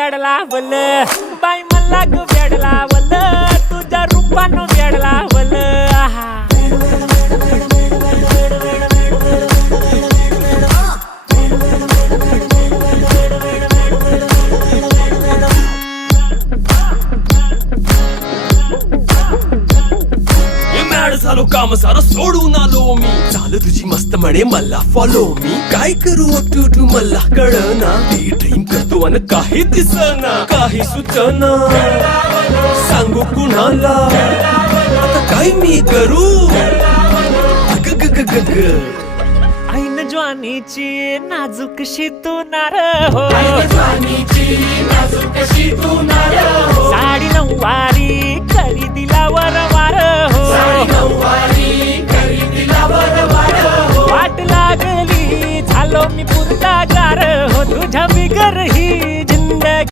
वेड लावल बाई मला ग वेड लावल तुझ्या रूपानं वेड लावल झालो काम सारं सोडून आलो मी चाल तुझी मस्त म्हणे मला फॉलो मी काय करू टू मला कळना ती ड्रीम करतो आणि काही दिसना काही सुचना सांगू कुणाला आता काय मी करू ऐन ज्वानीची नाजूकशी तू नार हो साडी नऊवारी खरेदीला वरवार हो वाट लागली झालो मी